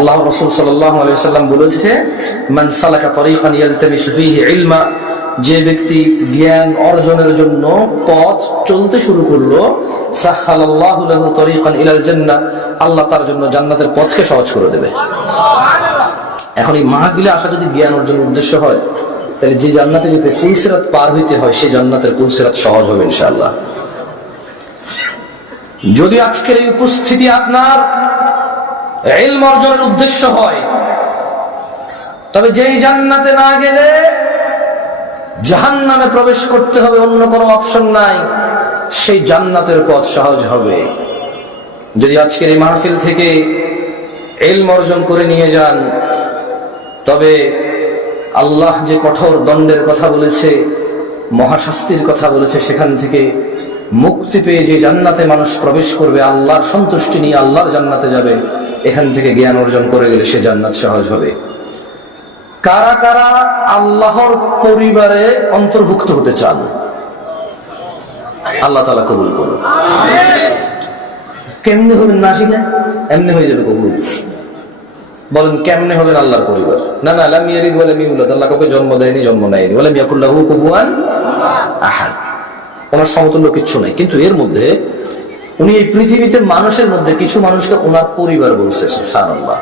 আল্লাহ রাসূল সাল্লাল্লাহু আলাইহি ওয়াসাল্লাম বলেছে, মান সালাকা তরিকান ইয়ালতামিসু ফীহি ইলমা, যে ব্যক্তি জ্ঞান অর্জনের জন্য পথ চলতে শুরু করলো, সাহহালাল্লাহু লাহু তরিকান ইলাল জান্নাহ, আল্লাহ তার জন্য জান্নাতের পথকে সহজ করে দেবে। এখন এই মাহফিলে আসা যদি জ্ঞান অর্জনের উদ্দেশ্য হয়, তাহলে যে জান্নাতে যেতে ফুলসিরাত পার হইতে হয়, সেই জান্নাতের ফুলসিরাত সহজ হবে ইনশাআল্লাহ। যদি আজকের এই উপস্থিতি আপনার ইলম অর্জনের উদ্দেশ্য হয়, তবে যেই জান্নাতে না গেলে জাহান্নামে প্রবেশ করতে হবে, অন্য কোনো অপশন নাই, সেই জান্নাতের পথ সহজ হবে। যদি আজকের এই মাহফিল থেকে ইলম অর্জন করে নিয়ে যান, তবে আল্লাহ যে কঠোর দণ্ডের কথা বলেছে, মহাশাস্তির কথা বলেছে, সেখান থেকে মুক্তি পেয়ে যে জান্নাতে মানুষ প্রবেশ করবে, আল্লাহর সন্তুষ্টি নিয়ে আল্লাহর জান্নাতে যাবে, এখান থেকে জ্ঞান অর্জন করে গেলে সে জান্নাত সহজ হবে। কারা কারা আল্লাহর পরিবারে অন্তর্ভুক্ত হতে চান? আল্লাহ তাআলা কবুল করুন। কেমনে হবেন না শিখে? এমনি হয়ে যাবে কবুল। বলেন কেমনে হবেন আল্লাহর পরিবার? না না, লাম ইয়ালিদ ওয়া লাম ইউলাদ, আল্লাহ কাউকে জন্ম দেয়নি, জন্ম নেয়নি। ওয়া লাম ইয়াকুল লাহু কুফুয়ান আহাদ, ওনার সমতুল্য কিচ্ছু নাই। কিন্তু এর মধ্যে উনি এই পৃথিবীতে মানুষের মধ্যে কিছু মানুষকে ওনার পরিবার বলছে, সুবহানাল্লাহ।